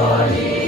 Holy